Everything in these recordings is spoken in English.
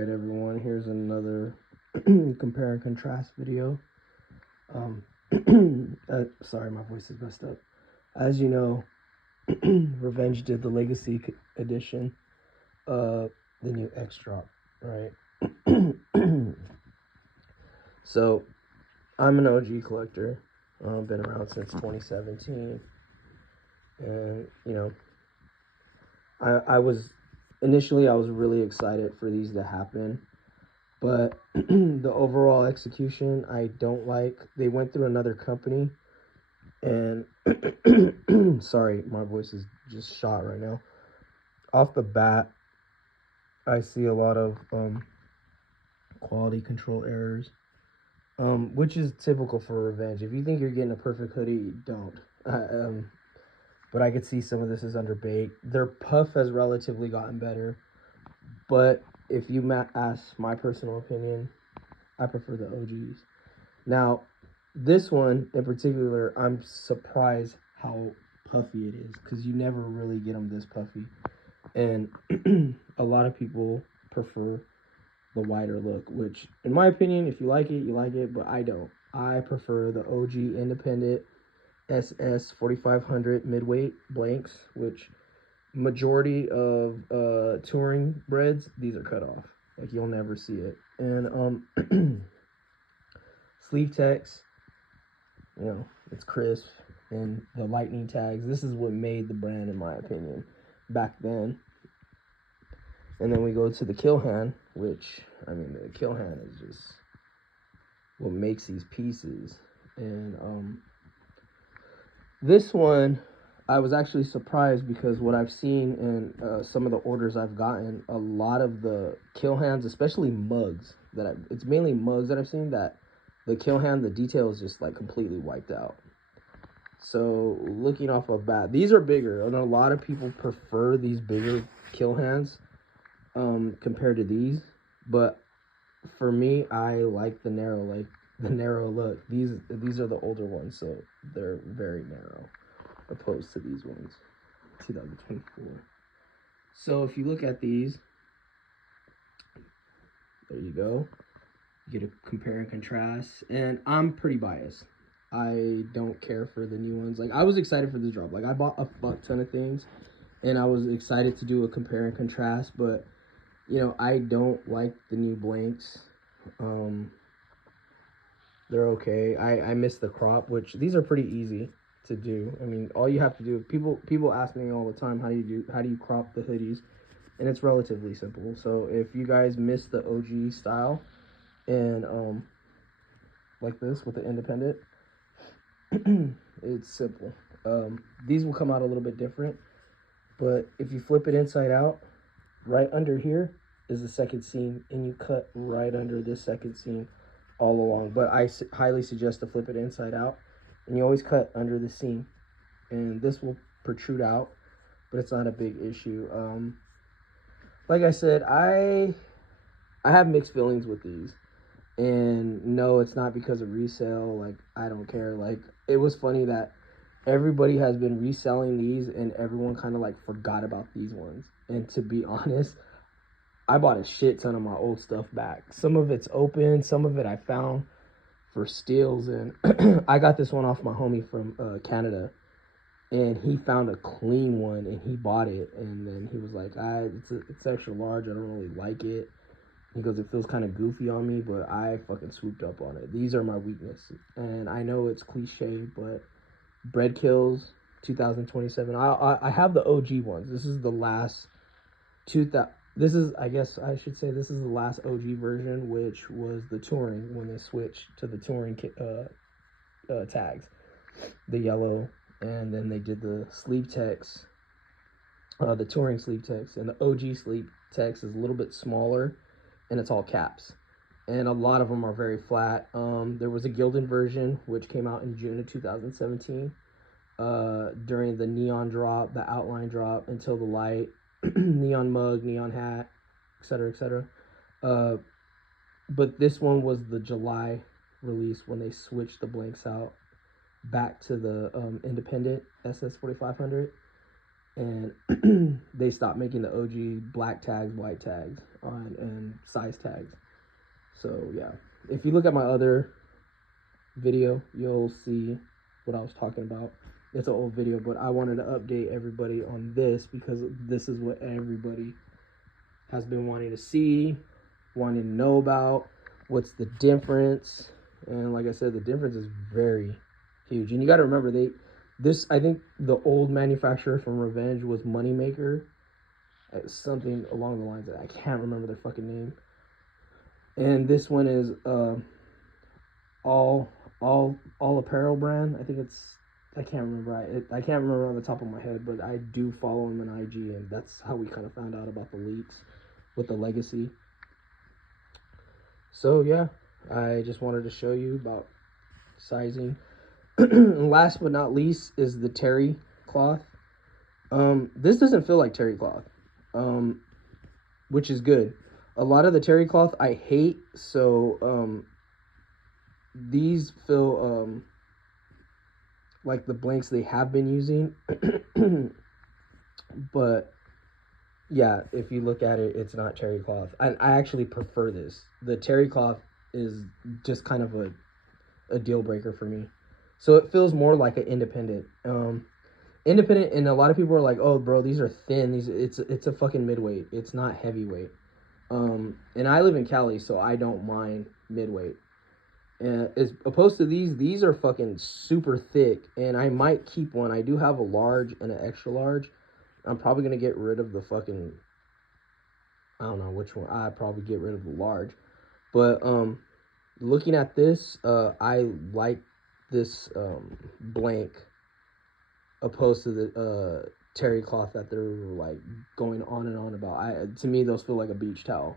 Alright everyone, here's another compare and contrast video. Sorry, my voice is messed up. As you know, Revenge did the Legacy edition, the new X drop, right? So, I'm an OG collector. Been around since 2017, and I was really excited for these to happen, but the overall execution I don't like. They went through another company, and sorry, my voice is just shot right now. Off the bat, I see a lot of quality control errors, which is typical for Revenge. If you think you're getting a perfect hoodie, don't. But I could see some of this is underbaked. Their puff has relatively gotten better, but if you ask my personal opinion, I prefer the OGs. Now, this one in particular, I'm surprised how puffy it is, because you never really get them this puffy. And a lot of people prefer the wider look, which, in my opinion, if you like it, you like it, but I don't. I prefer the OG independent SS 4500 midweight blanks, which majority of touring breads, these are cut off. Like, you'll never see it. And sleeve text, it's crisp, and the lightning tags, this is what made the brand, in my opinion, back then. And then we go to the kill hand, which, the kill hand is just what makes these pieces. And this one, I was actually surprised, because what I've seen in some of the orders I've gotten, a lot of the kill hands, especially mugs, it's mainly mugs that I've seen, that the kill hand, the detail is just like completely wiped out. So looking off of that, these are bigger, and a lot of people prefer these bigger kill hands compared to these. But for me, I like the narrow look. These are the older ones, so they're very narrow, opposed to these ones, 2024. So if you look at these, there you go. You get a compare and contrast, and I'm pretty biased. I don't care for the new ones. Like, I was excited for this drop. Like, I bought a fuck ton of things, and I was excited to do a compare and contrast, but I don't like the new blanks. They're okay. I miss the crop, which these are pretty easy to do. All you have to do, people ask me all the time, how do you crop the hoodies, and it's relatively simple. So if you guys miss the OG style, and like this with the independent, it's simple. These will come out a little bit different, but if you flip it inside out, right under here is the second seam, and you cut right under this second seam all along. But I highly suggest to flip it inside out, and you always cut under the seam, and this will protrude out, but it's not a big issue. Like I said, I have mixed feelings with these, and no, it's not because of resale. Like, I don't care. Like, it was funny that everybody has been reselling these, and everyone kind of like forgot about these ones. And to be honest, I bought a shit ton of my old stuff back. Some of it's open, some of it I found for steals, and I got this one off my homie from Canada, and he found a clean one, and he bought it, and then he was like, it's extra large, I don't really like it. He goes, it feels kind of goofy on me, but I fucking swooped up on it. These are my weakness, and I know it's cliche, but Bred kills 2027. I have the OG ones. This is the last this is, I guess I should say, this is the last OG version, which was the touring, when they switched to the touring tags, the yellow, and then they did the sleeve text, the touring sleeve text, and the OG sleeve text is a little bit smaller, and it's all caps, and a lot of them are very flat. There was a gilded version which came out in June of 2017, during the neon drop, the outline drop, Until the Light, neon mug, neon hat, etc., etc. But this one was the July release, when they switched the blanks out back to the independent SS 4500, and they stopped making the OG black tags, white tags. and size tags. So yeah, if you look at my other video, you'll see what I was talking about. It's an old video, but I wanted to update everybody on this because this is what everybody has been wanting to see, wanting to know about. What's the difference? And like I said, the difference is very huge. And you got to remember, I think the old manufacturer from Revenge was Moneymaker, something along the lines of that. I can't remember their fucking name. And this one is all apparel brand. I think I can't remember. I can't remember on the top of my head, but I do follow him on IG, and that's how we kind of found out about the leaks with the Legacy. So yeah, I just wanted to show you about sizing. Last but not least is the terry cloth. This doesn't feel like terry cloth, which is good. A lot of the terry cloth I hate, so these feel like the blanks they have been using. But yeah, if you look at it, it's not terry cloth. I actually prefer this. The terry cloth is just kind of a deal breaker for me. So it feels more like an independent. Independent, and a lot of people are like, "Oh, bro, these are thin. It's a fucking midweight. It's not heavyweight." And I live in Cali, so I don't mind midweight. And as opposed to these are fucking super thick, and I might keep one. I do have a large and an extra large. I'm probably gonna get rid of the fucking, I don't know which one. I'd probably get rid of the large. But looking at this, I like this blank opposed to the terry cloth that they're like going on and on about. To me, those feel like a beach towel.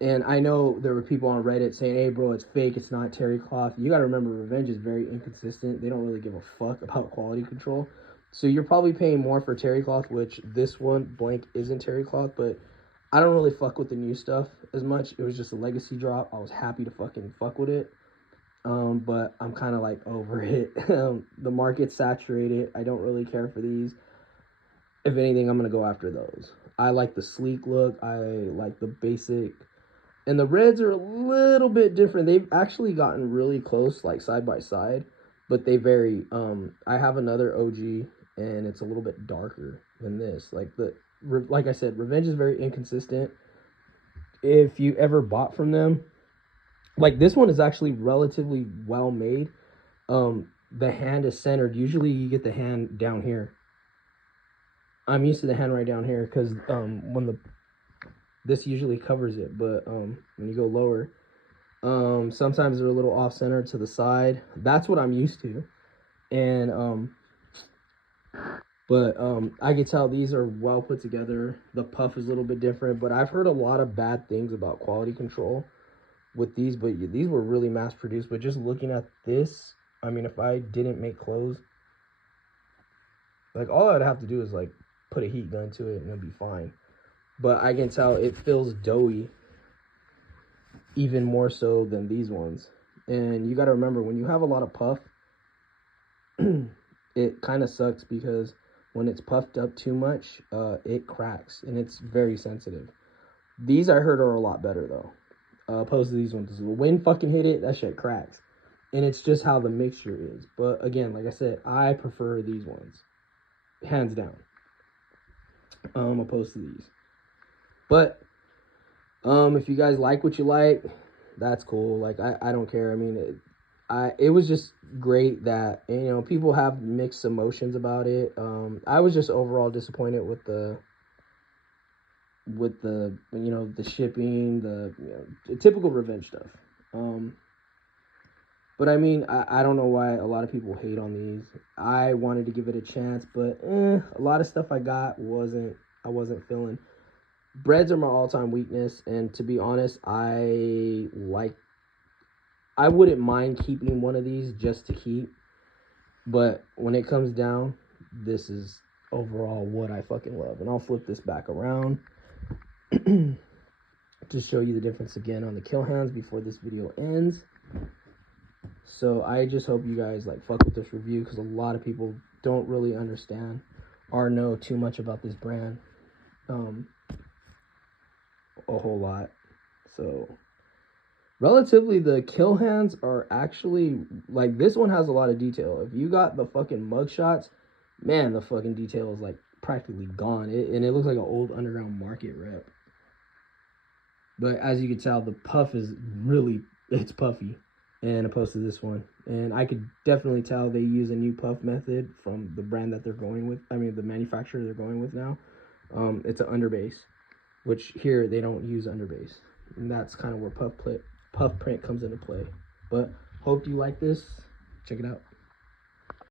And I know there were people on Reddit saying, "Hey, bro, it's fake. It's not terry cloth." You got to remember, Revenge is very inconsistent. They don't really give a fuck about quality control. So you're probably paying more for terry cloth, which this one blank isn't terry cloth. But I don't really fuck with the new stuff as much. It was just a Legacy drop. I was happy to fucking fuck with it. But I'm kind of like over it. The market's saturated. I don't really care for these. If anything, I'm going to go after those. I like the sleek look. I like the basic. And the reds are a little bit different. They've actually gotten really close, like side by side, but they vary. I have another OG, and it's a little bit darker than this. Like I said, Revenge is very inconsistent. If you ever bought from them, like this one is actually relatively well made. The hand is centered. Usually you get the hand down here. I'm used to the hand right down here because this usually covers it, but when you go lower, sometimes they're a little off center to the side. That's what I'm used to. And I can tell these are well put together. The puff is a little bit different, but I've heard a lot of bad things about quality control with these, but these were really mass produced. But just looking at this, I mean, if I didn't make clothes, like all I'd have to do is like put a heat gun to it and it'll be fine. But I can tell it feels doughy even more so than these ones. And you got to remember, when you have a lot of puff, it kind of sucks because when it's puffed up too much, it cracks and it's very sensitive. These I heard are a lot better though, opposed to these ones. The wind fucking hit it, that shit cracks. And it's just how the mixture is. But again, like I said, I prefer these ones, hands down, opposed to these. But if you guys like what you like, that's cool. Like I don't care. I mean, it was just great that, you know, people have mixed emotions about it. I was just overall disappointed with the you know, the shipping, the typical Revenge stuff. But I mean, I don't know why a lot of people hate on these. I wanted to give it a chance, but a lot of stuff I got I wasn't feeling. Breds are my all-time weakness, and to be honest, I wouldn't mind keeping one of these just to keep, but when it comes down, this is overall what I fucking love. And I'll flip this back around to show you the difference again on the kill hands before this video ends. So I just hope you guys like fuck with this review, because a lot of people don't really understand or know too much about this brand. a whole lot. So relatively, the kill hands are actually, like, this one has a lot of detail. If you got the fucking mug shots, man, the fucking detail is like practically gone. And it looks like an old underground market rep. But as you can tell, the puff is really, it's puffy, and opposed to this one. And I could definitely tell they use a new puff method from the brand that they're going with. I mean, the manufacturer they're going with now. It's an underbase, which here they don't use underbase. And that's kind of where puff print comes into play. But hope you like this. Check it out.